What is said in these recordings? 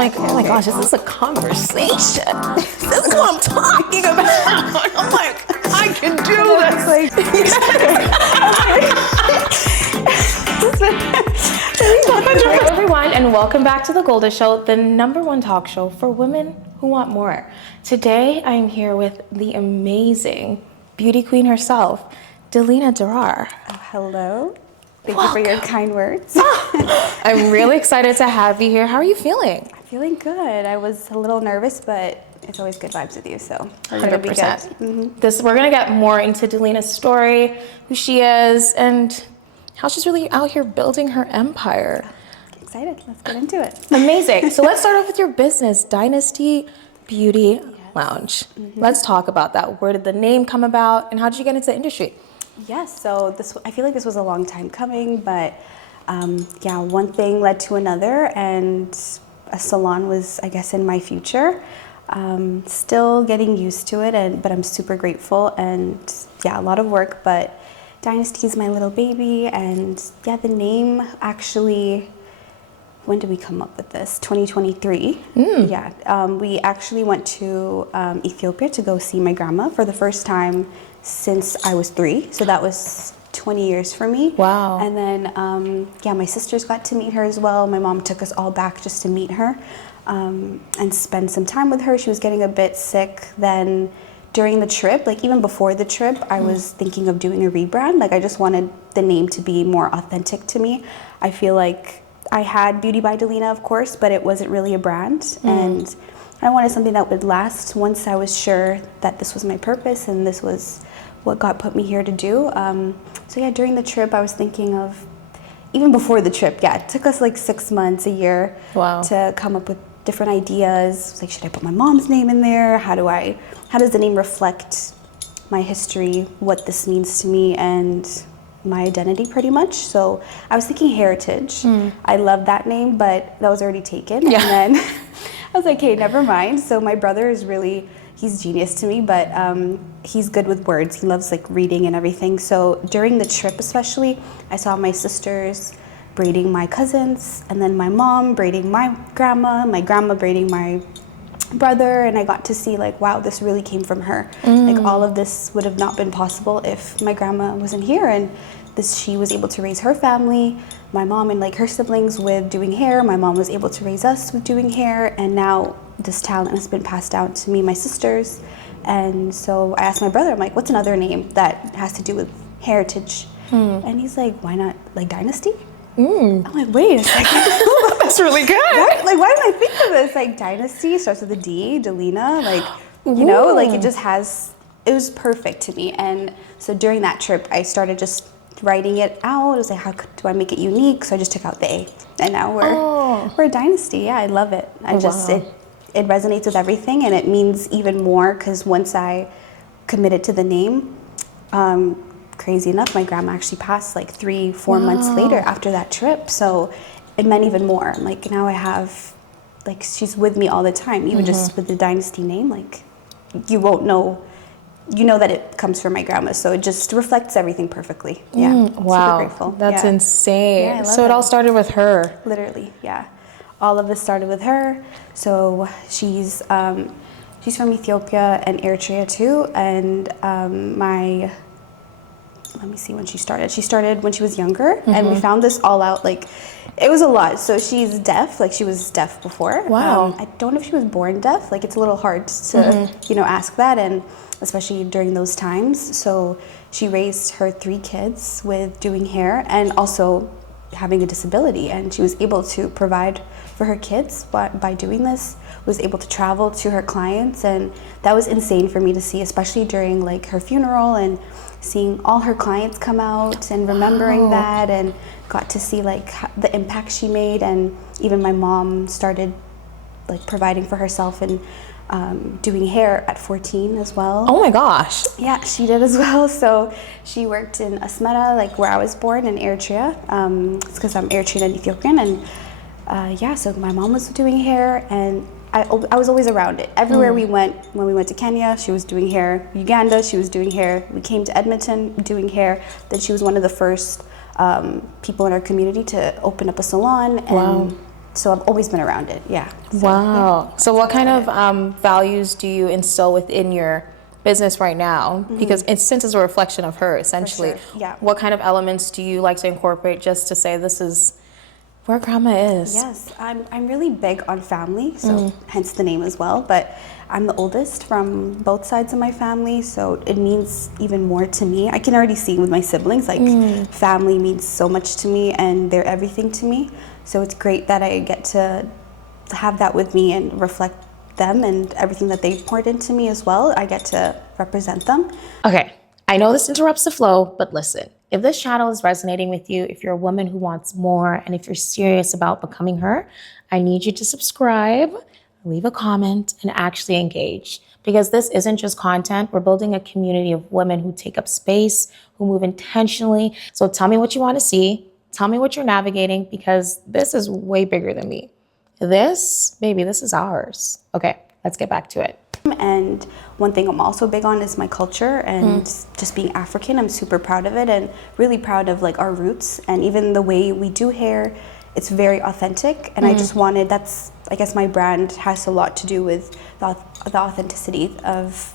like, oh my gosh, is this a conversation? This is what I'm talking about. I'm like, I can do this. Hello everyone, and welcome back to the Golda Show, the #1 talk show for women who want more. Today, I am here with the amazing beauty queen herself, Delina Derar. Oh, hello. Thank you for your kind words. I'm really excited to have you here. How are you feeling? I'm feeling good. I was a little nervous, but it's always good vibes with you, so we're 100%. gonna be good. We're gonna get more into Delina's story, who she is, and how she's really out here building her empire. Excited. Let's get into it. Amazing. So let's start off with your business, Dynasty Beauty Lounge. Let's talk about that. Where did the name come about, and how did you get into the industry? Yes, so I feel like this was a long time coming, but one thing led to another, and a salon was, I guess, in my future. Still getting used to it, but I'm super grateful, and a lot of work, but Dynasty is my little baby, and the name actually, when did we come up with this? 2023. We actually went to Ethiopia to go see my grandma for the first time since I was 3, so that was 20 years for me. Wow. And then my sisters got to meet her as well. My mom took us all back just to meet her and spend some time with her. She was getting a bit sick. Then during the trip, like even before the trip, I was thinking of doing a rebrand. Like I just wanted the name to be more authentic to me. I feel like I had Beauty by Delina, of course, but it wasn't really a brand. And I wanted something that would last once I was sure that this was my purpose and this was what God put me here to do. During the trip, I was thinking of, even before the trip, it took us like 6 months, a year to come up with different ideas. I was like, should I put my mom's name in there? How does the name reflect my history, what this means to me, and my identity pretty much? So I was thinking heritage. I love that name, but that was already taken. And then I was like, hey, never mind. So my brother is he's genius to me, but he's good with words. He loves like reading and everything. So during the trip especially, I saw my sisters braiding my cousins, and then my mom braiding my grandma braiding my brother, and I got to see like, wow, this really came from her. Like all of this would have not been possible if my grandma wasn't here, and she was able to raise her family, my mom and like her siblings with doing hair. My mom was able to raise us with doing hair, and now this talent has been passed down to me, my sisters. And so I asked my brother, I'm like, what's another name that has to do with heritage? And he's like, why not like Dynasty? I'm like, wait a second. That's really good. Why didn't I think of this? Like Dynasty starts with a D, Delina, like, you know, like it was perfect to me. And so during that trip, I started just writing it out. I was like, do I make it unique? So I just took out the A, and now we're a Dynasty. Yeah, I love it. It resonates with everything, and it means even more because once I committed to the name, crazy enough, my grandma actually passed like 3-4 months later after that trip. So it meant even more. Like now I have, like she's with me all the time, even just with the Dynasty name. Like you won't know, you know that it comes from my grandma. So it just reflects everything perfectly. Yeah. Wow. Super grateful. That's insane. Yeah, I love so it all started with her. Literally, yeah. All of this started with her. So she's from Ethiopia and Eritrea too. And let me see when she started. She started when she was younger, and we found this all out, like, it was a lot. So she's deaf, like she was deaf before. Wow. I don't know if she was born deaf, like it's a little hard to, ask that, and especially during those times. So she raised her 3 kids with doing hair and also having a disability, and she was able to provide for her kids by doing this, was able to travel to her clients, and that was insane for me to see, especially during like her funeral and seeing all her clients come out and remembering that, and got to see like the impact she made. And even my mom started like providing for herself and doing hair at 14 as well. Oh my gosh. Yeah, she did as well. So she worked in Asmara, like where I was born in Eritrea. It's because I'm Eritrean and Ethiopian. And so my mom was doing hair, and I was always around it. Everywhere we went, when we went to Kenya, she was doing hair. Uganda, she was doing hair. We came to Edmonton doing hair. Then she was one of the first people in our community to open up a salon. And so I've always been around it. Yeah. So, Wow. yeah, So what that's kind about of values do you instill within your business right now? Because since it's a reflection of her, essentially. sure, yeah. What kind of elements do you like to incorporate just to say this is where grandma is? Yes, I'm really big on family, so hence the name as well. But I'm the oldest from both sides of my family, so it means even more to me. I can already see with my siblings, like family means so much to me, and they're everything to me. So it's great that I get to have that with me and reflect them and everything that they poured into me as well. I get to represent them. Okay, I know this interrupts the flow, but listen. If this channel is resonating with you, if you're a woman who wants more, and if you're serious about becoming her, I need you to subscribe, leave a comment, and actually engage. Because this isn't just content. We're building a community of women who take up space, who move intentionally. So tell me what you want to see. Tell me what you're navigating, because this is way bigger than me. This, baby, this is ours. Okay, let's get back to it. And one thing I'm also big on is my culture and just being African. I'm super proud of it and really proud of like our roots and even the way we do hair. It's very authentic, and I just wanted, that's, I guess my brand has a lot to do with the authenticity of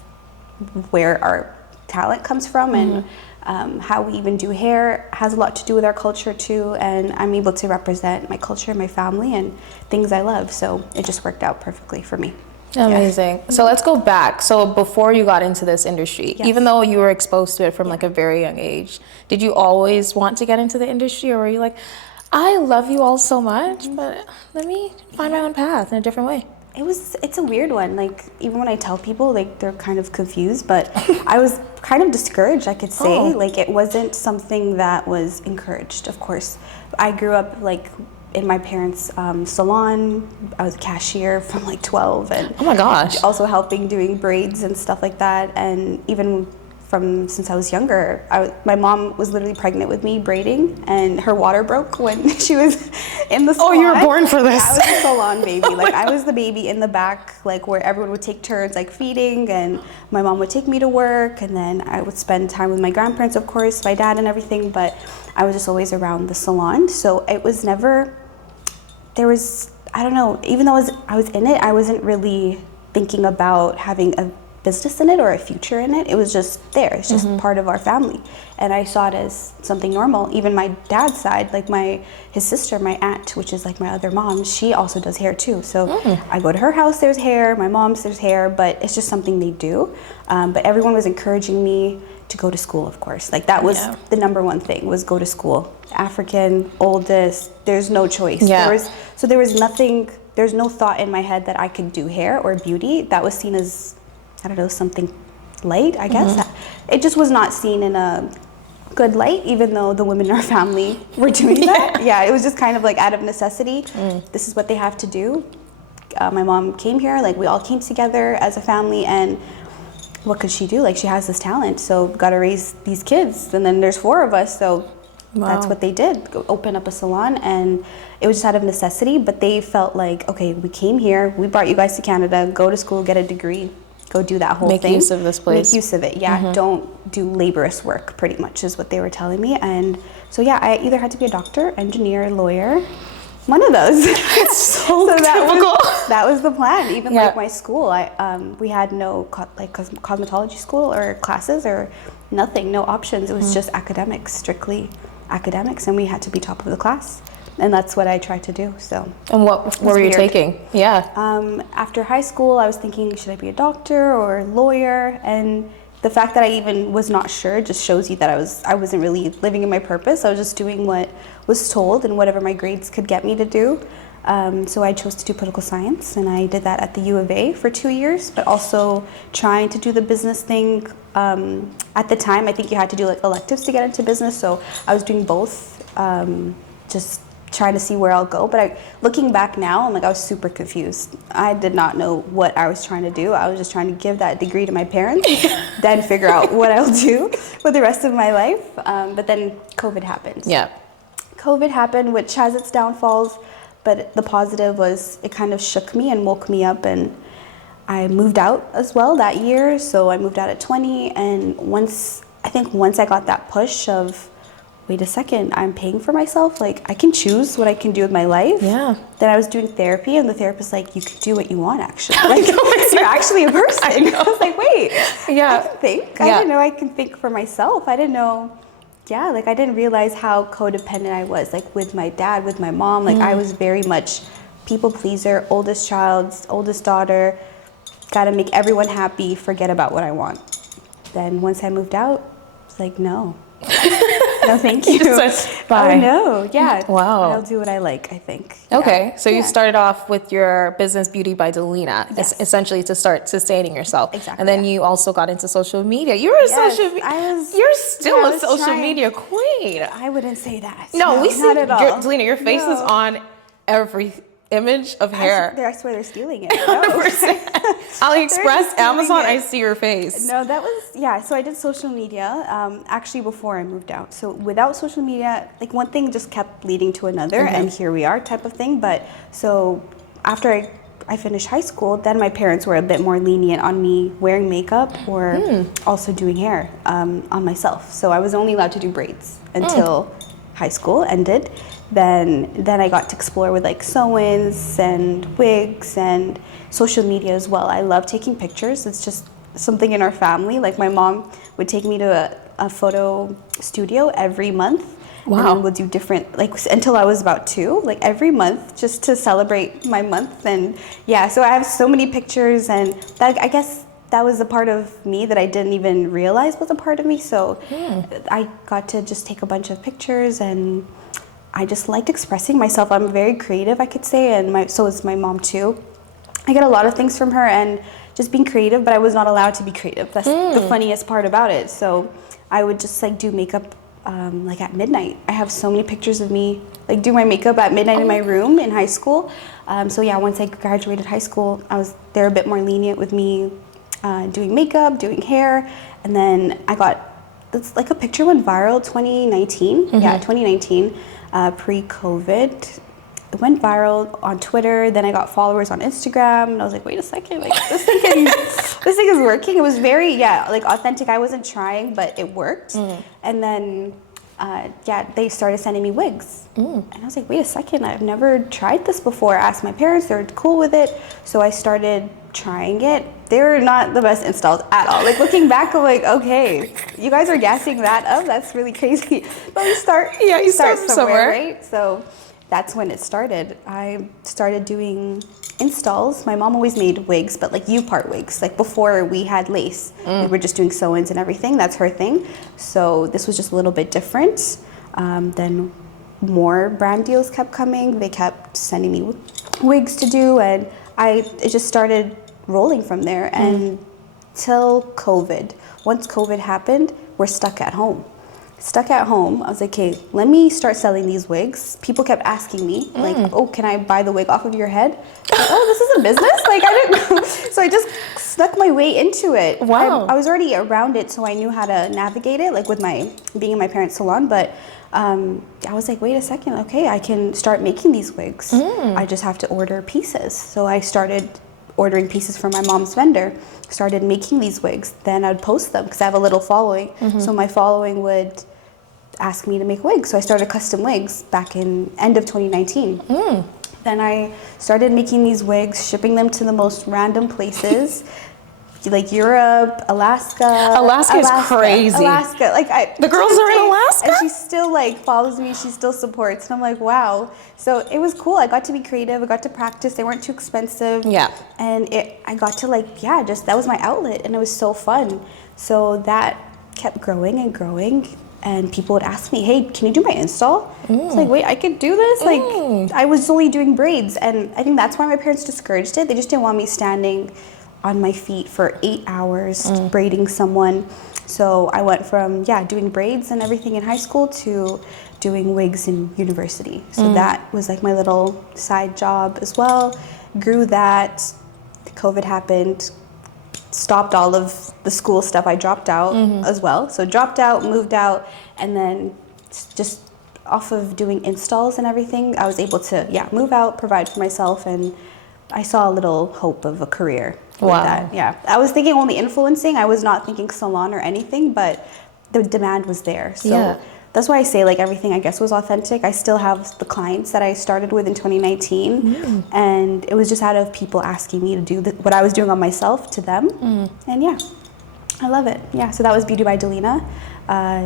where our talent comes from, and how we even do hair has a lot to do with our culture too, and I'm able to represent my culture, my family, and things I love, so it just worked out perfectly for me. Amazing. So let's go back. So before you got into this industry, Yes. even though you were exposed to it from like a very young age, did you always want to get into the industry, or were you like, I love you all so much, but let me find my own path in a different way? It's a weird one. Like, even when I tell people, like, they're kind of confused, but I was kind of discouraged, I could say. Oh. Like, it wasn't something that was encouraged, of course. I grew up, like, in my parents' salon. I was a cashier from, like, 12. And Oh my gosh. also helping doing braids and stuff like that. And even from since I was younger, my mom was literally pregnant with me braiding, and her water broke when she was in the salon. Oh, you were born for this. I was a salon baby. Like, I was the baby in the back, like where everyone would take turns, like feeding, and my mom would take me to work, and then I would spend time with my grandparents, of course, my dad and everything. But I was just always around the salon, so it was never. There was, I don't know. Even though I was in it, I wasn't really thinking about having a business in it or a future in it. It was just there. It's just part of our family, and I saw it as something normal. Even my dad's side, like his sister, my aunt, which is like my other mom, she also does hair too. So I go to her house, there's hair. My mom's, there's hair, but it's just something they do. But everyone was encouraging me to go to school, of course. Like, that was the number one thing, was go to school. African, oldest, there's no choice. Yeah. There was nothing, there's no thought in my head that I could do hair or beauty. That was seen as, I don't know, something light, I guess. It just was not seen in a good light, even though the women in our family were doing that. Yeah, it was just kind of like out of necessity. This is what they have to do. My mom came here, like we all came together as a family, and what could she do? Like, she has this talent, so got to raise these kids, and then there's 4 of us, so that's what they did. Go open up a salon, and it was just out of necessity, but they felt like, okay, we came here, we brought you guys to Canada, go to school, get a degree, go do that whole thing. Make use of this place. Make use of it, yeah. Don't do laborious work, pretty much, is what they were telling me. And so, yeah, I either had to be a doctor, engineer, lawyer, one of those. It's so typical. That was the plan. Even like my school, we had no cosmetology school or classes or nothing, no options. It was just academics, strictly academics, and we had to be top of the class. And that's what I tried to do. So. And what were you taking? Yeah. After high school, I was thinking, should I be a doctor or a lawyer? And the fact that I even was not sure just shows you that I wasn't really living in my purpose. I was just doing what was told and whatever my grades could get me to do. So I chose to do political science, and I did that at the U of A for 2 years, but also trying to do the business thing. At the time, I think you had to do like electives to get into business, so I was doing both, just trying to see where I'll go. But looking back now, I'm like, I was super confused. I did not know what I was trying to do. I was just trying to give that degree to my parents, then figure out what I'll do for the rest of my life. But then COVID happened. Yeah. COVID happened, which has its downfalls, but the positive was it kind of shook me and woke me up, and I moved out as well that year. So I moved out at 20, and once I got that push of wait a second, I'm paying for myself. Like, I can choose what I can do with my life. Yeah. Then I was doing therapy, and the therapist like, you can do what you want, actually. Like, you're actually a person. I was like, wait, Yeah. I can think. Yeah. I didn't know I can think for myself. I didn't know, like, I didn't realize how codependent I was, like, with my dad, with my mom. Like, I was very much people pleaser, oldest child, oldest daughter, gotta make everyone happy, forget about what I want. Then once I moved out, it's like, no. No, thank you. Bye. Oh, no. Yeah. Wow. I'll do what I like, I think. Okay, Yeah. so you started off with your business Beauty by Delina, Yes. essentially to start sustaining yourself. Exactly, And then yeah. you also got into social media. You're a social You're still I a was social trying. media queen. I wouldn't say that. No, we see not at all. Delina, your face is No. on every image of hair. I swear they're stealing it. No. 100%. They're AliExpress, just stealing Amazon, it. I see your face. No, that was, yeah, so I did social media actually before I moved out. So without social media, like one thing just kept leading to another, and here we are type of thing. But so after I finished high school, then my parents were a bit more lenient on me wearing makeup or also doing hair on myself. So I was only allowed to do braids until high school ended. Then I got to explore with like sew-ins and wigs and social media as well. I love taking pictures. It's just something in our family. Like my mom would take me to a photo studio every month. Wow. And then we'll do different, like until I was about 2, like every month just to celebrate my month. And yeah, so I have so many pictures, and that, I guess that was a part of me that I didn't even realize was a part of me. So I got to just take a bunch of pictures, and I just liked expressing myself. I'm very creative, I could say, and so is my mom too. I get a lot of things from her and just being creative, but I was not allowed to be creative. That's the funniest part about it. So I would just like do makeup like at midnight. I have so many pictures of me like do my makeup at midnight in my room in high school. So yeah, once I graduated high school, they're a bit more lenient with me doing makeup, doing hair, and then it's like a picture went viral 2019. Yeah, 2019. Pre-COVID, it went viral on Twitter. Then I got followers on Instagram, and I was like, wait a second, like this thing is working. It was very like authentic. I wasn't trying, but it worked. And then they started sending me wigs, and I was like, wait a second, I've never tried this before. I asked my parents, they're cool with it, so I started trying it. They're not the best installs at all. Like looking back, I'm like, okay, you guys are gassing that up. That's really crazy. But you start somewhere, right? So that's when it started. I started doing installs. My mom always made wigs, but like U-part wigs. Like before we had lace, we were just doing sew-ins and everything. That's her thing. So this was just a little bit different. Then more brand deals kept coming. They kept sending me wigs to do, and it just started rolling from there until COVID. Once COVID happened, we're stuck at home. I was like, okay, let me start selling these wigs. People kept asking me, like, oh, can I buy the wig off of your head? Like, oh, this is a business? Like, I didn't know. So I just snuck my way into it. Wow. I was already around it, so I knew how to navigate it, like with being in my parents' salon. But I was like, wait a second, okay, I can start making these wigs. I just have to order pieces. So I started ordering pieces from my mom's vendor, started making these wigs. Then I'd post them because I have a little following. So my following would ask me to make wigs. So I started custom wigs back in end of 2019. Then I started making these wigs, shipping them to the most random places, like Europe, Alaska. Alaska is crazy. Alaska, like The girls are in Alaska? and she still like follows me. She still supports, and I'm like, wow. So it was cool. I got to be creative. I got to practice. They weren't too expensive. Yeah. And I got to that was my outlet, and it was so fun. So that kept growing and growing. And people would ask me, hey, can you do my install? It's like, wait, I could do this? Like, I was only doing braids. And I think that's why my parents discouraged it. They just didn't want me standing on my feet for 8 hours braiding someone. So I went from, doing braids and everything in high school to doing wigs in university. So that was like my little side job as well. Grew that. COVID happened. Stopped all of the school stuff. I dropped out as well. So dropped out, moved out, and then just off of doing installs and everything, I was able to move out, provide for myself, and I saw a little hope of a career with that. Yeah, I was thinking only influencing. I was not thinking salon or anything, but the demand was there. So that's why I say like everything I guess was authentic. I still have the clients that I started with in 2019, and it was just out of people asking me to do what I was doing on myself to them, and yeah, I love it. Yeah, so that was Beauty by Delina,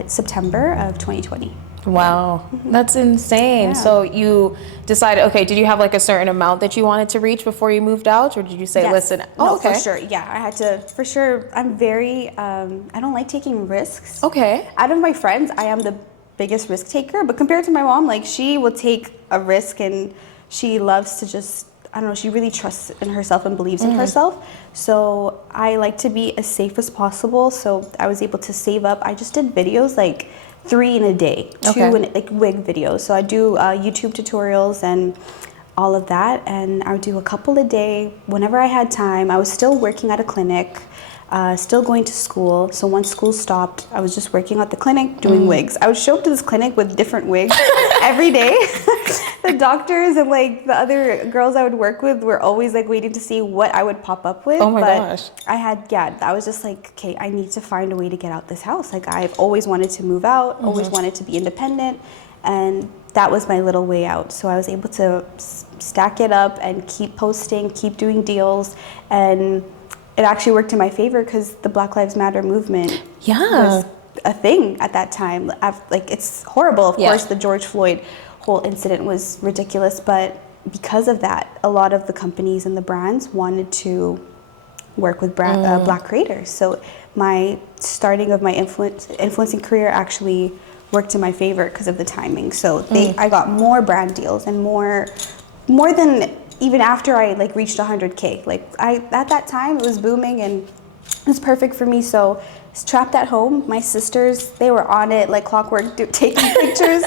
September of 2020. Wow, that's insane. Yeah. So you decided, okay, did you have like a certain amount that you wanted to reach before you moved out, or did you say, Yes. listen, No, okay, for sure. Yeah, I had to, for sure. I'm very, I don't like taking risks. okay, Out of my friends, I am the biggest risk taker, but compared to my mom, like she will take a risk and she loves to just, I don't know, she really trusts in herself and believes in herself. So I like to be as safe as possible. So I was able to save up. I just did videos like 3 in a day, 2 Okay. in, like wig videos. So I do YouTube tutorials and all of that, and I would do a couple a day whenever I had time. I was still working at a clinic, still going to school. So once school stopped, I was just working at the clinic doing wigs. I would show up to this clinic with different wigs every day. The doctors and like the other girls I would work with were always like waiting to see what I would pop up with. Oh my but gosh. I was just like, okay, I need to find a way to get out this house. Like I've always wanted to move out, always wanted to be independent, and that was my little way out. So I was able to stack it up and keep posting, keep doing deals, and it actually worked in my favor because the Black Lives Matter movement was a thing at that time. Like it's horrible, of course. The George Floyd whole incident was ridiculous, but because of that, a lot of the companies and the brands wanted to work with Black creators. So my starting of my influencing career actually worked in my favor because of the timing. So I got more brand deals and more than even after I like reached 100K. Like at that time it was booming and it was perfect for me. So I was trapped at home. My sisters, they were on it like clockwork, taking pictures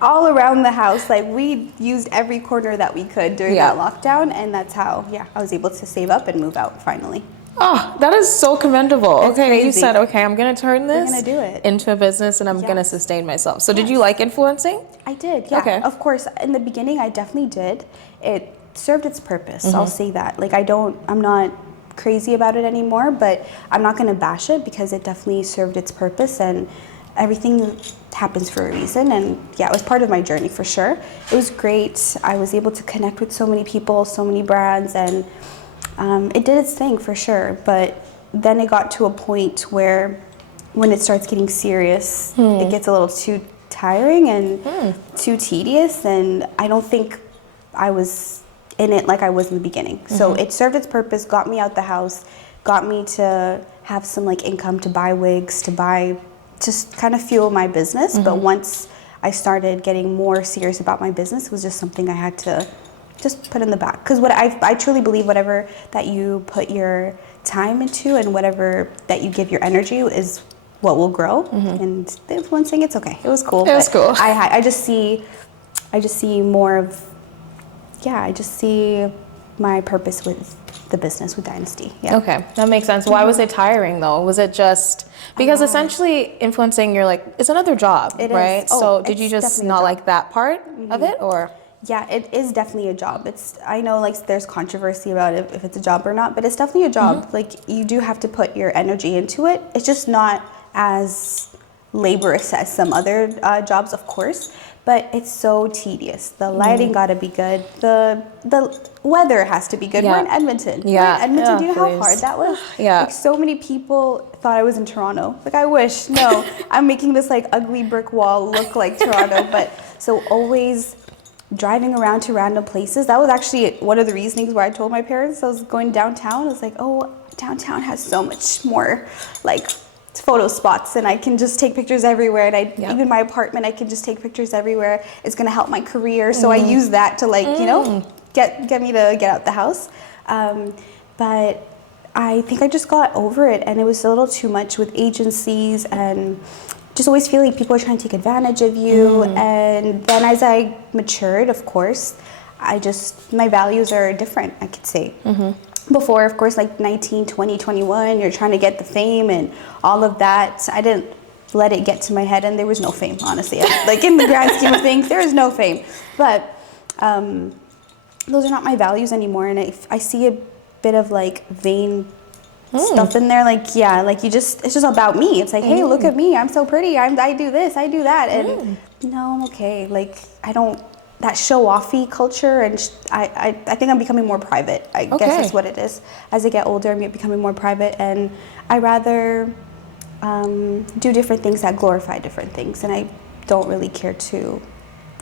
all around the house. Like we used every corner that we could during that lockdown, and that's how I was able to save up and move out finally. Oh, that is so commendable. It's okay, you crazy. said, okay, I'm going to turn this gonna do it. into a business and I'm going to sustain myself. So did you like influencing? I did, yeah. Okay. Of course, in the beginning, I definitely did. It served its purpose. I'll say that. Like I'm not crazy about it anymore, but I'm not going to bash it because it definitely served its purpose, and everything happens for a reason. And yeah, it was part of my journey for sure. It was great. I was able to connect with so many people, so many brands, and it did its thing for sure. But then it got to a point where when it starts getting serious, it gets a little too tiring and too tedious, and I don't think I was in it like I was in the beginning. So it served its purpose, got me out the house, got me to have some like income to buy wigs, to kind of fuel my business. But once I started getting more serious about my business, it was just something I had to just put in the back. Because what I truly believe, whatever that you put your time into and whatever that you give your energy is what will grow. And the influencing, it's okay. It was cool. It was cool. I just see more of, I just see my purpose with the business with Dynasty. Yeah. Okay, that makes sense. Why was it tiring though? Was it just because essentially influencing, you're like, it's another job, It is. right? Oh, so did you it's just definitely a not job. like that part of it, or? Yeah, it is definitely a job. I know like there's controversy about it, if it's a job or not, but it's definitely a job. Like you do have to put your energy into it. It's just not as laborious as some other jobs, of course, but it's so tedious. The lighting gotta be good. The weather has to be good. We're in Edmonton. Yeah. We're in Edmonton. Do you know Please. how hard that was? Yeah. Like so many people thought I was in Toronto. Like I wish. No, I'm making this like ugly brick wall look like Toronto. But so always driving around to random places. That was actually one of the reasonings why I told my parents I was going downtown. I was like, oh, downtown has so much more like photo spots, and I can just take pictures everywhere, and even my apartment, I can just take pictures everywhere. It's gonna help my career. So I use that to like, get me to get out the house. But I think I just got over it, and it was a little too much with agencies and just always feeling like people are trying to take advantage of you. And then as I matured, of course, my values are different, I could say. Before, of course, like 19, 20, 21, you're trying to get the fame and all of that. I didn't let it get to my head, and there was no fame, honestly. Like in the grand scheme of things, there is no fame. But those are not my values anymore, and I see a bit of like vain stuff in there. Like, yeah, like it's just about me. It's like, hey, look at me. I'm so pretty. I do this, I do that. And no, I'm okay. Like, I don't, that show-offy culture, and I think I'm becoming more private. I guess that's what it is. As I get older, I'm becoming more private, and I rather do different things that glorify different things, and I don't really care to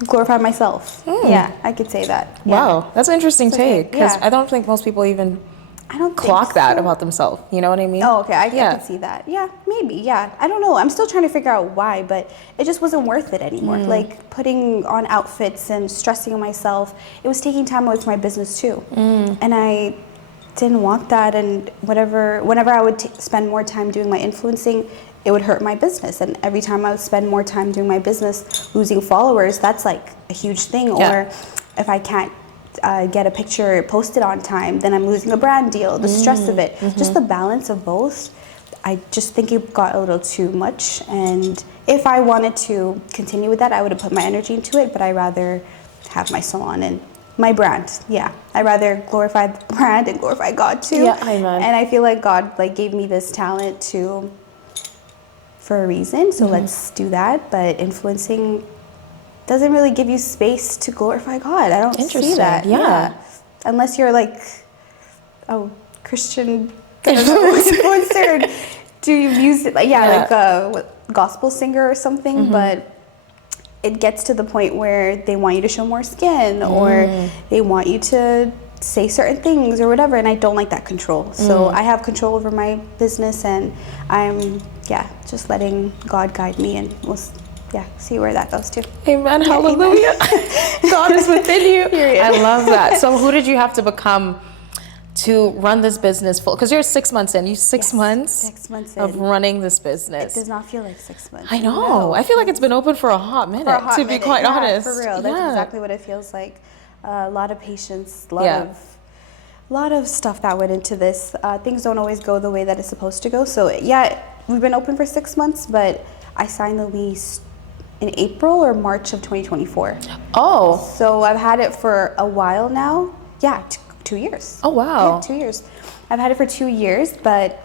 glorify myself. Yeah, I could say that. Wow, that's an interesting take, because yeah. I don't think most people even I don't clock think that so. about themselves. You know what I mean? Oh, okay. I can see that. Yeah, maybe. Yeah. I don't know. I'm still trying to figure out why, but it just wasn't worth it anymore. Like putting on outfits and stressing on myself, it was taking time away from my business too. And I didn't want that. And whenever I would spend more time doing my influencing, it would hurt my business. And every time I would spend more time doing my business, losing followers, that's like a huge thing. Or if I can't get a picture posted on time, then I'm losing a brand deal, the stress of it, just the balance of both. I just think it got a little too much, and if I wanted to continue with that, I would have put my energy into it, but I rather have my salon and my brand. Yeah, I rather glorify the brand and glorify God too. Yeah, amen. And I feel like God gave me this talent for a reason, so let's do that. But influencing doesn't really give you space to glorify God. I don't see that. Yeah. Unless you're like a Christian influencer, or do you music? Like a gospel singer or something. But it gets to the point where they want you to show more skin, or they want you to say certain things or whatever, and I don't like that control. So I have control over my business, and I'm just letting God guide me, and we'll see where that goes to. Amen. Hallelujah. God is within you. Period. I love that. So who did you have to become to run this business full? Because you're 6 months in. 6 months? 6 months of in. running this business. It does not feel like 6 months. I know. I feel like it's been open for a hot minute, to be quite honest. For real. That's exactly what it feels like. A lot of patience, a lot of stuff that went into this. Things don't always go the way that it's supposed to go. So we've been open for 6 months, but I signed the lease in April or March of 2024. Oh. So I've had it for a while now. Yeah, 2 years. Oh, wow. Yeah, 2 years. I've had it for 2 years, but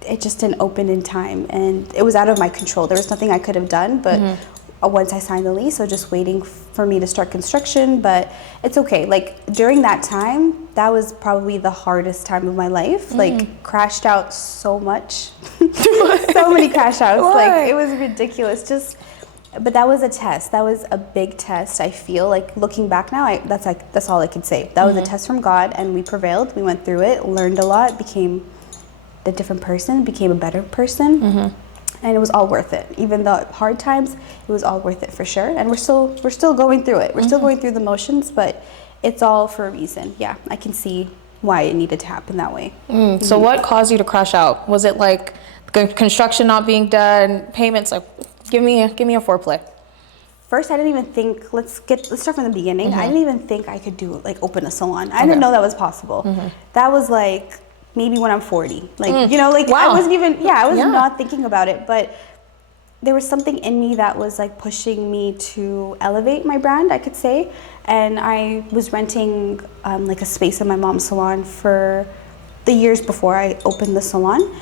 it just didn't open in time, and it was out of my control. There was nothing I could have done, but once I signed the lease, I was just waiting for me to start construction, but it's okay. Like during that time, that was probably the hardest time of my life. Like crashed out so much. So many crash outs. Like it was ridiculous. But that was a test. That was a big test. I feel like looking back now, that's all I could say. That was a test from God, and we prevailed. We went through it, learned a lot, became a different person, became a better person, and it was all worth it. Even the hard times, it was all worth it for sure. And we're still going through it. We're still going through the motions, but it's all for a reason. Yeah, I can see why it needed to happen that way. So what caused you to crash out? Was it like construction not being done, payments? Like, give me a foreplay. First, I didn't even think. Let's start from the beginning. I didn't even think I could open a salon. I didn't know that was possible. That was like maybe when I'm 40. Like wow. I wasn't even. I was not thinking about it, but there was something in me that was like pushing me to elevate my brand, I could say. And I was renting like a space in my mom's salon for the years before I opened the salon.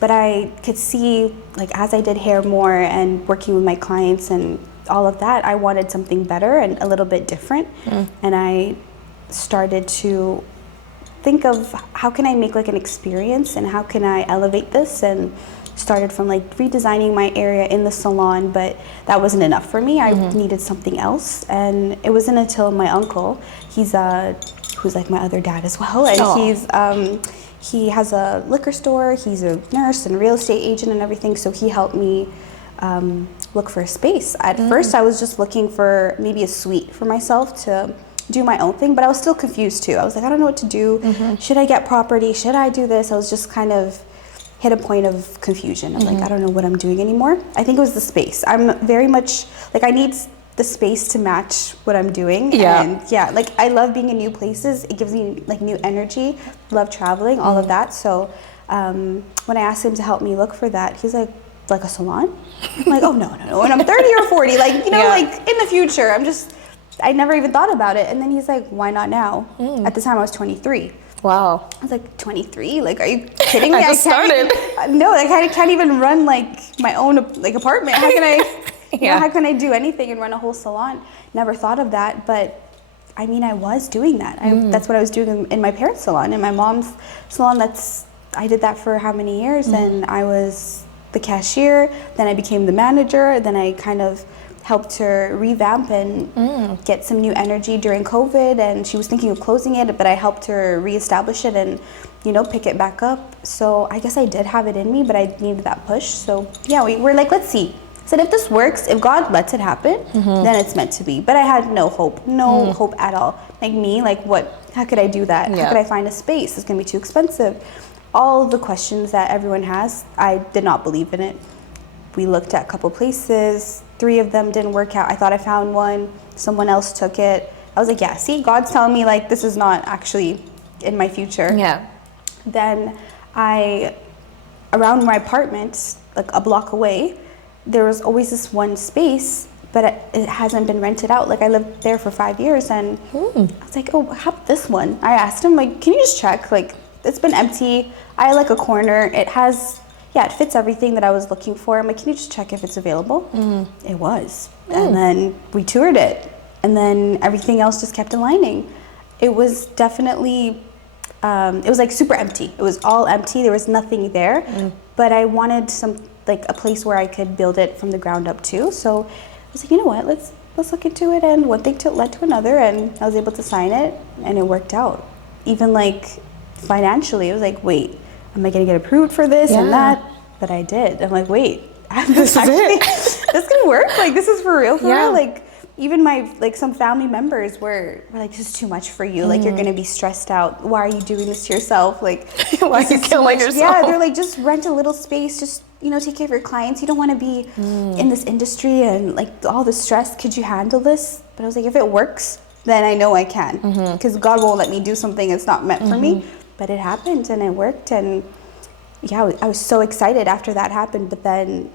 But I could see, like, as I did hair more and working with my clients and all of that, I wanted something better and a little bit different. And I started to think of how can I make like an experience and how can I elevate this, and started from like redesigning my area in the salon, but that wasn't enough for me. I needed something else. And it wasn't until my uncle, who's like my other dad as well, and he has a liquor store, he's a nurse and real estate agent and everything, so he helped me look for a space. At first, I was just looking for maybe a suite for myself to do my own thing, but I was still confused too. I was like, I don't know what to do. Should I get property? Should I do this? I was just kind of hit a point of confusion. I'm like, I don't know what I'm doing anymore. I think it was the space. I'm very much, like, I need the space to match what I'm doing. And like I love being in new places. It gives me like new energy, love traveling, all of that. So when I asked him to help me look for that, he's like a salon? I'm like, oh no. When I'm 30 or 40, like, like in the future, I never even thought about it. And then he's like, why not now? At the time I was 23. Wow. I was like, 23? Like, are you kidding me? I just started. No, like, I can't even run like my own like apartment. How can I, Yeah. how can I do anything and run a whole salon? Never thought of that, but I mean, I was doing that. That's what I was doing in my parents' salon, in my mom's salon. I did that for how many years? And I was the cashier, then I became the manager, then I kind of helped her revamp and get some new energy during COVID, and she was thinking of closing it, but I helped her reestablish it and, you know, pick it back up. So I guess I did have it in me, but I needed that push. So yeah, we were like, let's see. Said if this works, if God lets it happen, then it's meant to be. But I had no hope at all. Like me, like how could I do that? Yeah. How could I find a space? It's gonna be too expensive. All the questions that everyone has, I did not believe in it. We looked at a couple places, 3 of them didn't work out. I thought I found one, someone else took it. I was like, yeah, see, God's telling me like this is not actually in my future. Yeah. Then around my apartment, like a block away, there was always this one space, but it hasn't been rented out. Like I lived there for 5 years, and I was like, oh, how about this one? I asked him, like, can you just check? Like, it's been empty. I like a corner. It fits everything that I was looking for. I'm like, can you just check if it's available? It was. And then we toured it, and then everything else just kept aligning. It was definitely, it was like super empty. It was all empty. There was nothing there, but I wanted a place where I could build it from the ground up too. So I was like, you know what, let's look into it. And one thing led to another, and I was able to sign it, and it worked out. Even like financially, it was like, wait, am I gonna get approved for this and that? But I did. I'm like, wait, this can work? Like, this is for real, real? Like, even my, like, some family members were like, this is too much for you. Like, you're gonna be stressed out. Why are you doing this to yourself? Like, why are you killing yourself? Yeah, they're like, just rent a little space, just, you know, take care of your clients. You don't wanna be in this industry and like all the stress. Could you handle this? But I was like, if it works, then I know I can. Because God won't let me do something that's not meant for me. But it happened, and it worked, and yeah, I was so excited after that happened. But then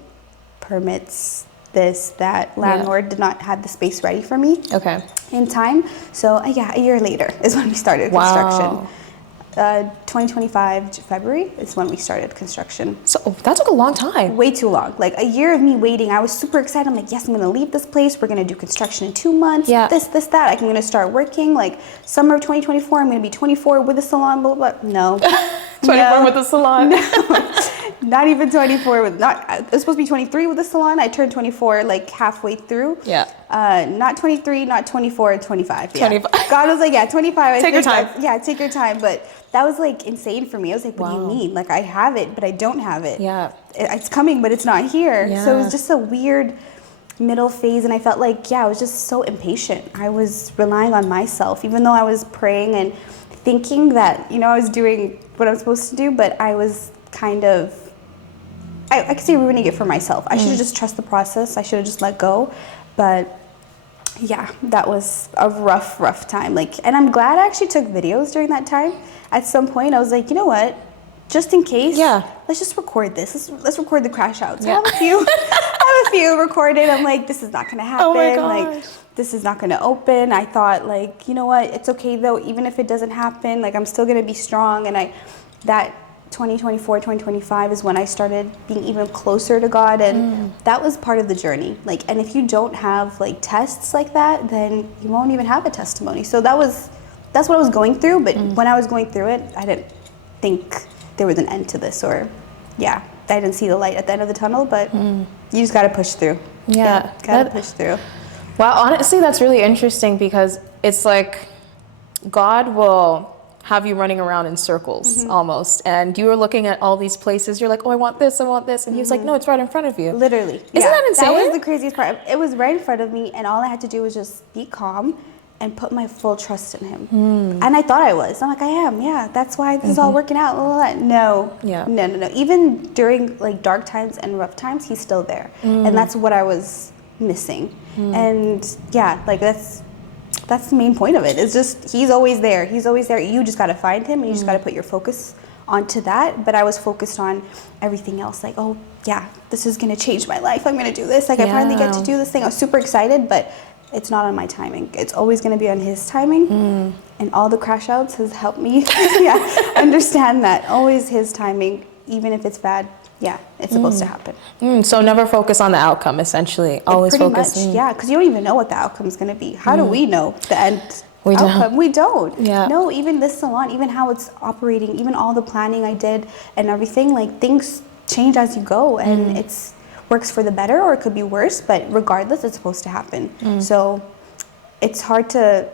permits, that landlord did not have the space ready for me in time. So yeah, a year later is when we started construction. 2025 February is when we started construction. So that took a long time. Way too long. Like a year of me waiting. I was super excited. I'm like, yes, I'm gonna leave this place. We're gonna do construction in 2 months. Yeah. This, that. I'm gonna start working. Like summer of 2024, I'm gonna be 24 with a salon. Blah blah. Blah. No. 24 with a salon. No. Not even 24 with it was supposed to be 23 with the salon. I turned 24 like halfway through. Yeah. Not 23, not 24, 25. Yeah. 25. God was like, yeah, 25. Take your time. Yeah, take your time. But that was like insane for me. I was like, what do you mean? Like I have it, but I don't have it. Yeah. It's coming, but it's not here. Yeah. So it was just a weird middle phase, and I felt like, I was just so impatient. I was relying on myself, even though I was praying and thinking that, you know, I was doing what I was supposed to do, but I was kind of, I could say ruining it for myself. I should have just trusted the process. I should have just let go. But yeah, that was a rough time. Like, and I'm glad I actually took videos during that time. At some point, I was like, you know what? Just in case, let's just record this. Let's record the crash outs. I have a few recorded. I'm like, this is not gonna happen. Oh my gosh. Like, this is not gonna open. I thought, like, you know what? It's okay though. Even if it doesn't happen, like, I'm still gonna be strong. And that 2024, 2025 is when I started being even closer to God, and that was part of the journey. Like, and if you don't have like tests like that, then you won't even have a testimony. So that's what I was going through. But when I was going through it, I didn't think there was an end to this, or I didn't see the light at the end of the tunnel. But you just got to push through. Gotta push through. Wow, honestly, that's really interesting, because it's like God will have you running around in circles almost, and you were looking at all these places. You're like, oh, I want this, and he was like, no, it's right in front of you. Literally. Isn't that insane? That was the craziest part. It was right in front of me, and all I had to do was just be calm and put my full trust in him. And I thought I was. I'm like, I am. Yeah, that's why this is all working out. No. No. Even during like dark times and rough times, he's still there, and that's what I was missing. And like that's the main point of it. It's just, he's always there. You just got to find him, and you just got to put your focus onto that. But I was focused on everything else. Like, oh yeah, this is going to change my life. I'm going to do this. Like, I finally get to do this thing. I was super excited, but it's not on my timing. It's always going to be on his timing. And all the crash outs has helped me understand that. Always his timing, even if it's bad, it's supposed to happen. So never focus on the outcome, essentially. Always focus. Pretty much, because you don't even know what the outcome is going to be. How do we know the end outcome? We don't. No, even this salon, even how it's operating, even all the planning I did and everything, like things change as you go, and it's works for the better or it could be worse, but regardless, it's supposed to happen. So it's hard to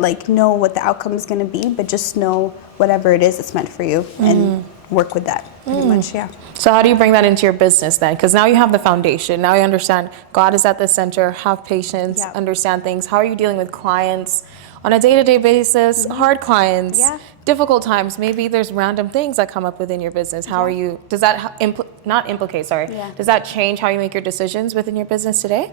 like know what the outcome is going to be, but just know whatever it is, it's meant for you and work with that pretty much. So how do you bring that into your business then? Because now you have the foundation. Now you understand God is at the center, have patience, understand things. How are you dealing with clients on a day-to-day basis, hard clients, difficult times? Maybe there's random things that come up within your business. How are you, does that does that change how you make your decisions within your business today?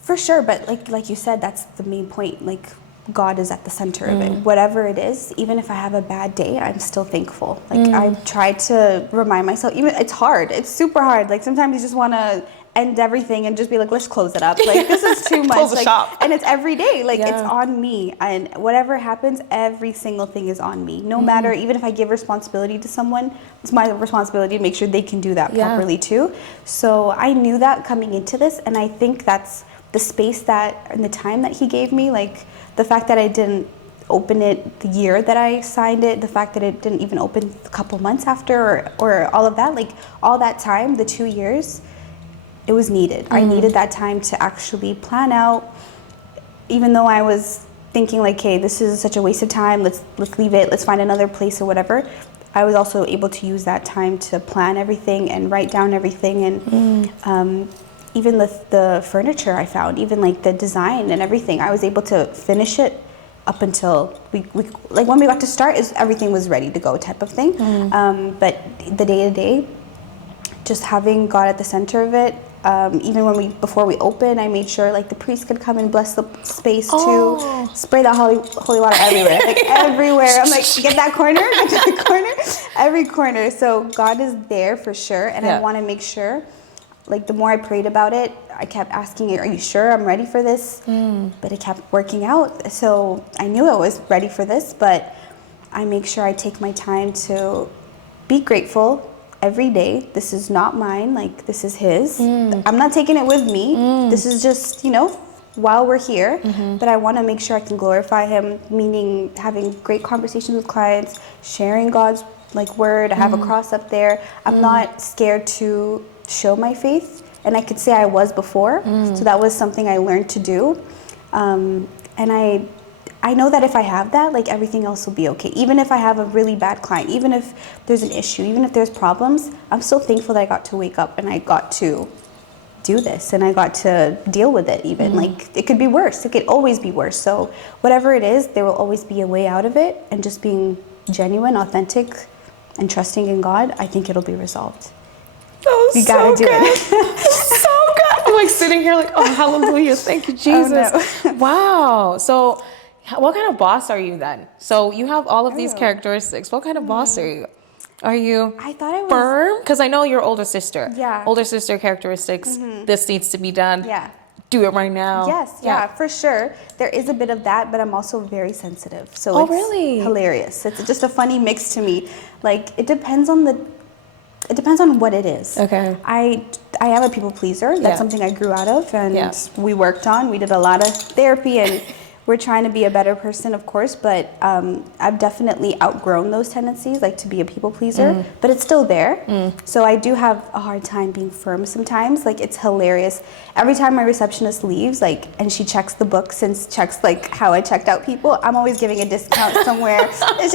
For sure, but like you said, that's the main point. Like God is at the center of it. Whatever it is, even if I have a bad day, I'm still thankful. Like I try to remind myself, even it's hard. It's super hard. Like sometimes you just want to end everything and just be like, let's close it up. Like this is too much. Close the like, shop. And it's every day. Like it's on me. And whatever happens, every single thing is on me. No matter, even if I give responsibility to someone, it's my responsibility to make sure they can do that properly too. So I knew that coming into this, and I think that's the space that and the time that he gave me, like the fact that I didn't open it the year that I signed it, the fact that it didn't even open a couple months after, or all of that, like all that time, the 2 years, it was needed. I needed that time to actually plan out, even though I was thinking like, hey, this is such a waste of time, let's leave it, let's find another place or whatever. I was also able to use that time to plan everything and write down everything, and even the furniture I found, even like the design and everything, I was able to finish it up until we like when we got to start, everything was ready to go type of thing. But the day-to-day, just having God at the center of it, even before we opened, I made sure like the priest could come and bless the space too. Spray that holy water everywhere, like everywhere. I'm like, get that corner, every corner. So God is there for sure, and I want to make sure. Like the more I prayed about it, I kept asking it, are you sure I'm ready for this? But it kept working out. So I knew I was ready for this, but I make sure I take my time to be grateful every day. This is not mine, like this is his. I'm not taking it with me. This is just, while we're here, but I want to make sure I can glorify him, meaning having great conversations with clients, sharing God's like word. I have a cross up there. I'm not scared to show my faith, and I could say I was before, so that was something I learned to do, and I know that if I have that, like everything else will be okay. Even if I have a really bad client, even if there's an issue, even if there's problems, I'm still thankful that I got to wake up and I got to do this and I got to deal with it. Even like it could be worse, it could always be worse. So whatever it is, there will always be a way out of it, and just being genuine, authentic, and trusting in God, I think it'll be resolved. You gotta do it. So good. I'm like sitting here like, oh, hallelujah. Thank you, Jesus. Oh, no. Wow. So what kind of boss are you then? So you have all of these characteristics. What kind of boss are you? Are you I thought I was firm? Because I know your older sister. Yeah. Older sister characteristics. This needs to be done. Yeah. Do it right now. Yes, yeah, for sure. There is a bit of that, but I'm also very sensitive. So it's really? hilarious. It's just a funny mix to me. Like it depends on what it is. Okay. I am a people pleaser. That's something I grew out of, and we worked on. We did a lot of therapy, and we're trying to be a better person, of course, but I've definitely outgrown those tendencies, like to be a people pleaser, but it's still there. So I do have a hard time being firm sometimes. Like it's hilarious. Every time my receptionist leaves, like, and she checks the books and checks like how I checked out people, I'm always giving a discount somewhere. It's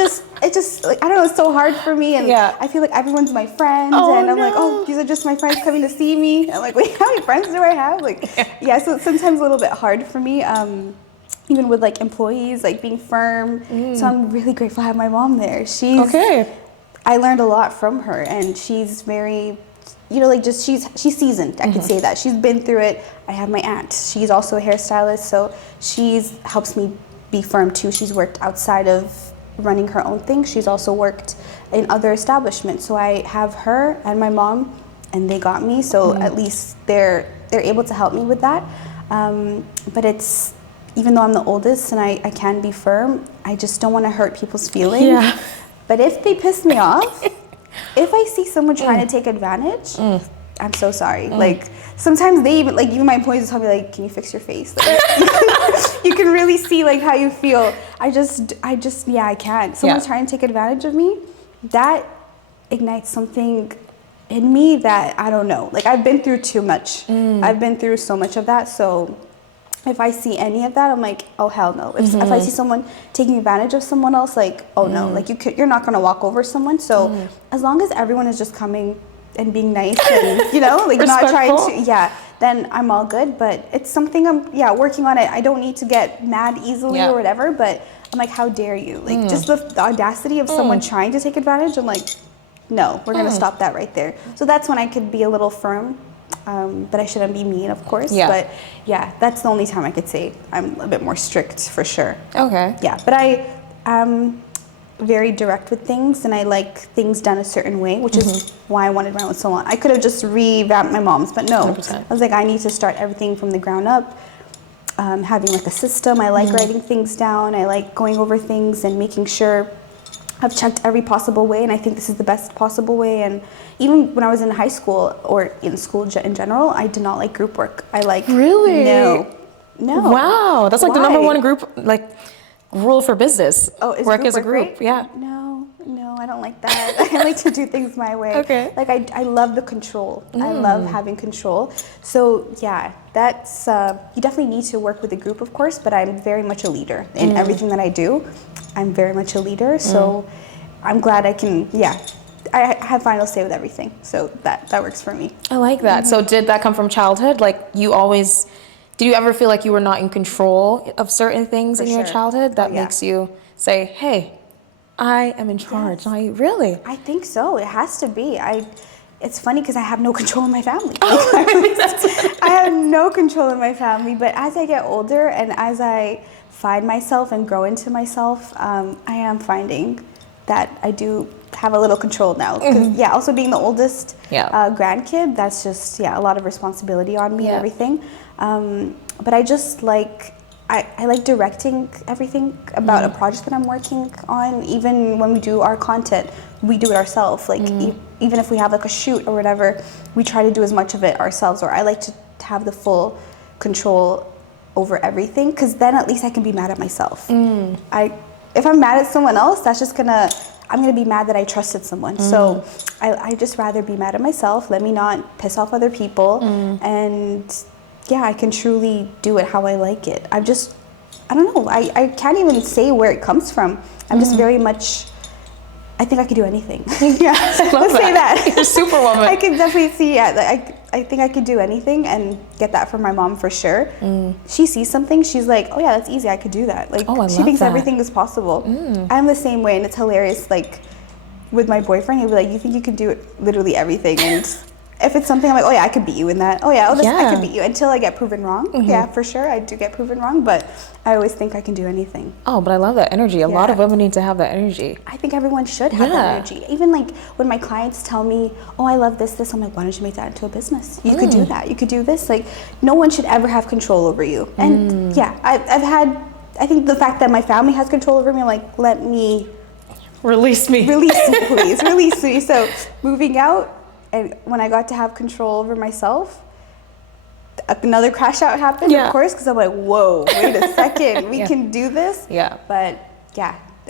just like, I don't know, it's so hard for me, and I feel like everyone's my friend, and I'm like, oh, these are just my friends coming to see me. I'm like, wait, how many friends do I have? Like, so it's sometimes a little bit hard for me. Even with like employees, like being firm. So I'm really grateful I have my mom there. I learned a lot from her, and she's very, she's seasoned. I could say that. She's been through it. I have my aunt. She's also a hairstylist, so helps me be firm too. She's worked outside of running her own thing. She's also worked in other establishments. So I have her and my mom, and they got me. So at least they're they're able to help me with that. But it's, even though I'm the oldest and I can be firm, I just don't want to hurt people's feelings. Yeah. But if they piss me off, if I see someone trying to take advantage, I'm so sorry. Like, sometimes they even, like, even my employees will tell me, like, can you fix your face? Like, you can really see, like, how you feel. I just, yeah, I can't. Someone's trying to take advantage of me, that ignites something in me that I don't know. Like, I've been through too much. I've been through so much of that. So if I see any of that, I'm like, oh, hell no. If I see someone taking advantage of someone else, like, oh no, like, you're not going to walk over someone. So as long as everyone is just coming and being nice and, you know, like, not trying to, then I'm all good. But it's something I'm, working on it. I don't need to get mad easily or whatever, but I'm like, how dare you? Like, just the audacity of someone trying to take advantage, I'm like, no, we're going to stop that right there. So that's when I could be a little firm, but I shouldn't be mean, of course. Yeah. But yeah, that's the only time I could say I'm a bit more strict, for sure. Okay. Yeah, but I am very direct with things, and I like things done a certain way, which is why I wanted my own salon. I could have just revamped my mom's, but no. 100%. I was like, I need to start everything from the ground up, having like a system. I like writing things down. I like going over things and making sure I've checked every possible way, and I think this is the best possible way. And even when I was in high school or in school in general, I did not like group work. I like Really? No. Wow, that's like the number one group, like, rule for business. Oh, is work group as a work group. right? Yeah. No, I don't like that. I like to do things my way. Okay. Like, I love the control. I love having control. So yeah, that's you definitely need to work with a group, of course, but I'm very much a leader in everything that I do. I'm very much a leader, so I'm glad I can. Yeah, I have final say with everything, so that works for me. I like that. So did that come from childhood? Like, did you ever feel like you were not in control of certain things in your sure. childhood that Oh, yeah. makes you say, hey, I am in charge? Yes. Really? I think so. It has to be. It's funny because I have no control in my family. I have no control in my family, but as I get older and as I find myself and grow into myself, I am finding that I do have a little control now. 'Cause, also being the oldest grandkid, that's just, a lot of responsibility on me and everything. But I just like, I like directing everything about a project that I'm working on. Even when we do our content, we do it ourselves. Like, even if we have like a shoot or whatever, we try to do as much of it ourselves. Or I like to have the full control over everything, because then at least I can be mad at myself. If I'm mad at someone else, that's just I'm gonna be mad that I trusted someone. So I just rather be mad at myself. Let me not piss off other people, and I can truly do it how I like it. I don't know. I can't even say where it comes from. I'm just very much. I think I could do anything. Let's say that. You're a superwoman. I can definitely see. I think I could do anything, and get that from my mom for sure. She sees something, she's like, "Oh yeah, that's easy. I could do that." Like, she thinks everything is possible. I'm the same way, and it's hilarious. Like, with my boyfriend, he'll be like, "You think you can do literally everything?" And if it's something, I'm like, "Oh yeah, I could beat you in that. Oh yeah, I could beat you," until I get proven wrong. Yeah, for sure, I do get proven wrong, but I always think I can do anything. Oh, but I love that energy. A lot of women need to have that energy. I think everyone should have that energy. Even like when my clients tell me, "Oh, I love this," I'm like, "Why don't you make that into a business? You could do that. You could do this." Like, no one should ever have control over you. And I think the fact that my family has control over me, I'm like, let me Release me, please, release me. So moving out, and when I got to have control over myself, another crash out happened, of course, because I'm like, whoa, wait a second, we can do this. Yeah. But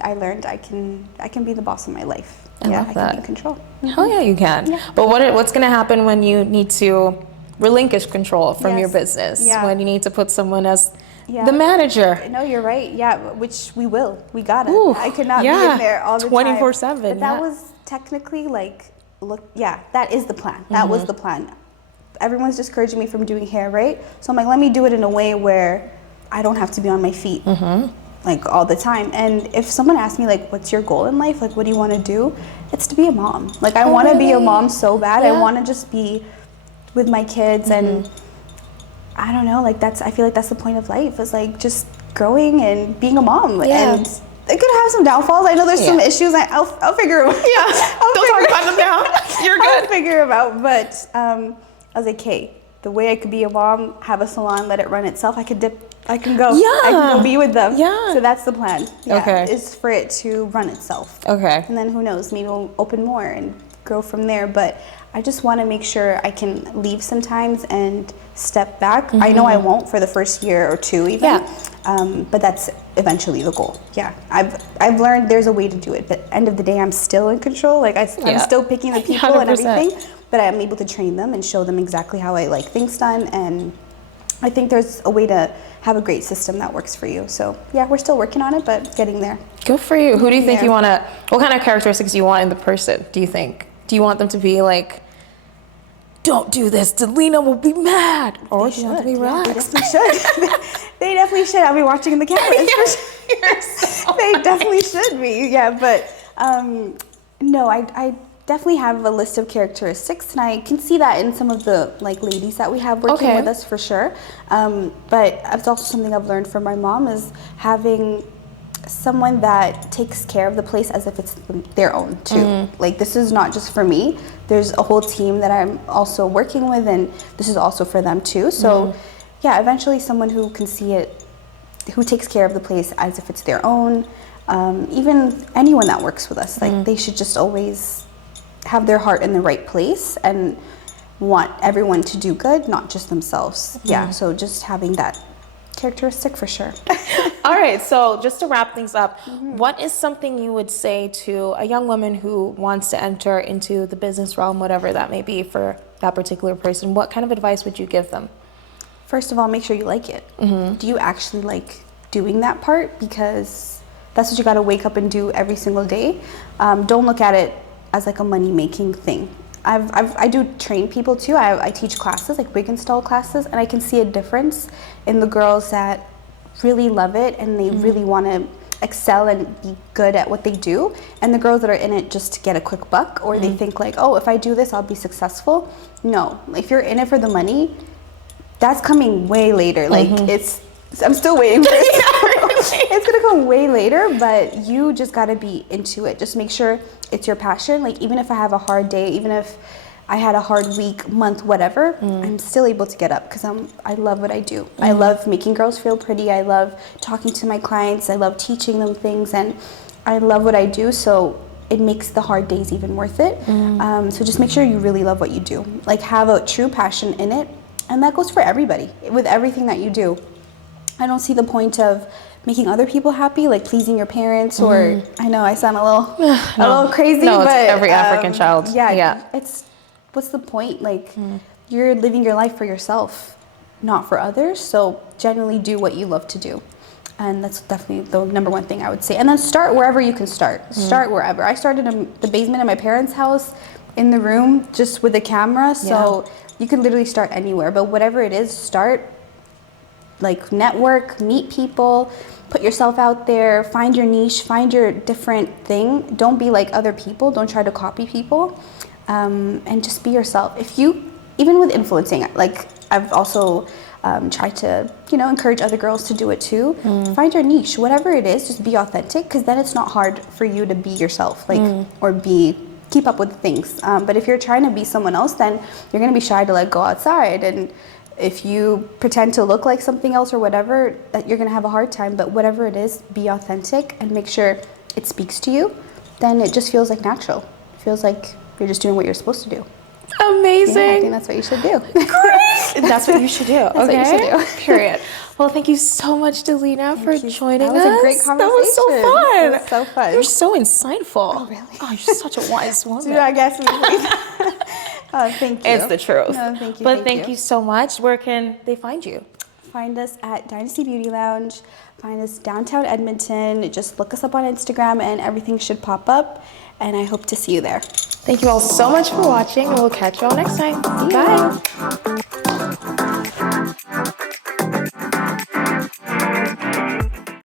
I learned I can be the boss of my life. I love that. I can be in control. Hell yeah, you can. Yeah. But what's going to happen when you need to relinquish control from your business? Yeah. When you need to put someone as the manager? No, you're right. Yeah, which we will. We gotta. Ooh, I could not be in there all the time. 24/7. But that was technically like, that is the plan. That was the plan. Everyone's discouraging me from doing hair, right? So I'm like, let me do it in a way where I don't have to be on my feet like all the time. And if someone asks me like, what's your goal in life? Like, what do you want to do? It's to be a mom. Like, I want to be a mom so bad. I want to just be with my kids, and I don't know, like I feel like that's the point of life, is like just growing and being a mom. And it could have some downfalls. I know there's some issues. I'll figure them out. Don't talk about them now. You're good. I'll figure them out. But I was like, hey, the way I could be a mom, have a salon, let it run itself. I can go. I can go be with them. Yeah. So that's the plan. Yeah, Okay. is for it to run itself. Okay. And then who knows, maybe we'll open more and grow from there. But I just want to make sure I can leave sometimes and step back. I know I won't for the first year or two even. Yeah. But that's eventually the goal. Yeah. I've learned there's a way to do it. But end of the day, I'm still in control. Like I'm still picking the people and 100%. everything. But I'm able to train them and show them exactly how I like things done. And I think there's a way to have a great system that works for you. So yeah, we're still working on it, but getting there. Good for you. Who do you think Yeah. you want to, what kind of characteristics do you want in the person, do you think? Do you want them to be like, don't do this, Delina will be mad? Or do you want them to be relaxed? They definitely should. They definitely should. I'll be watching the cameras. They definitely should be. Yeah, but no, I definitely have a list of characteristics, and I can see that in some of the like ladies that we have working with us for sure. But it's also something I've learned from my mom is having someone that takes care of the place as if it's their own too. Like this is not just for me. There's a whole team that I'm also working with, and this is also for them too. So yeah, eventually someone who can see it, who takes care of the place as if it's their own. Even anyone that works with us, like they should just always have their heart in the right place and want everyone to do good, not just themselves. Yeah, so just having that characteristic for sure. All right, so just to wrap things up, what is something you would say to a young woman who wants to enter into the business realm, whatever that may be for that particular person? What kind of advice would you give them? First of all, make sure you like it. Do you actually like doing that part? Because that's what you got to wake up and do every single day. Don't look at it as like a money-making thing. I do train people too. I teach classes, like wig install classes, and I can see a difference in the girls that really love it and they really want to excel and be good at what they do, and the girls that are in it just to get a quick buck, or they think like, oh, if I do this, I'll be successful. No, if you're in it for the money, that's coming way later. Like I'm still waiting for it. It's gonna come way later, but you just gotta be into it. Just make sure it's your passion. Like even if I have a hard day, even if I had a hard week, month, whatever, I'm still able to get up because I love what I do. I love making girls feel pretty. I love talking to my clients. I love teaching them things, and I love what I do. So it makes the hard days even worth it. So just make sure you really love what you do. Like have a true passion in it, and that goes for everybody with everything that you do. I don't see the point of making other people happy, like pleasing your parents, or I know I sound a little crazy, no, but it's every African child. Yeah, it's what's the point? Like you're living your life for yourself, not for others. So generally do what you love to do, and that's definitely the number one thing I would say. And then start wherever you can start. Start wherever. I started in the basement of my parents' house, in the room, just with a camera. So you can literally start anywhere. But whatever it is, start. Like network, meet people, put yourself out there, find your niche, find your different thing. Don't be like other people. Don't try to copy people, and just be yourself. If you, even with influencing, like I've also tried to, encourage other girls to do it too. Find your niche, whatever it is. Just be authentic, because then it's not hard for you to be yourself, like or keep up with things. But if you're trying to be someone else, then you're gonna be shy to like go outside, and if you pretend to look like something else or whatever, that you're gonna have a hard time. But whatever it is, be authentic and make sure it speaks to you. Then it just feels like natural. It feels like you're just doing what you're supposed to do. Amazing. Yeah, I think that's what you should do. Great. That's what you should do. That's what you should do. Period. Well, thank you so much, Delina, for joining us. That was a great conversation. That was so fun. It was so fun. You're so insightful. Oh, really? Oh, you're such a wise woman. Dude, I guess we Oh, thank you. It's the truth. No, thank you. But thank you so much. Where can they find you? Find us at Dynasty Beauty Lounge. Find us downtown Edmonton. Just look us up on Instagram and everything should pop up. And I hope to see you there. Thank you all so much for watching, and we'll catch you all next time. Bye.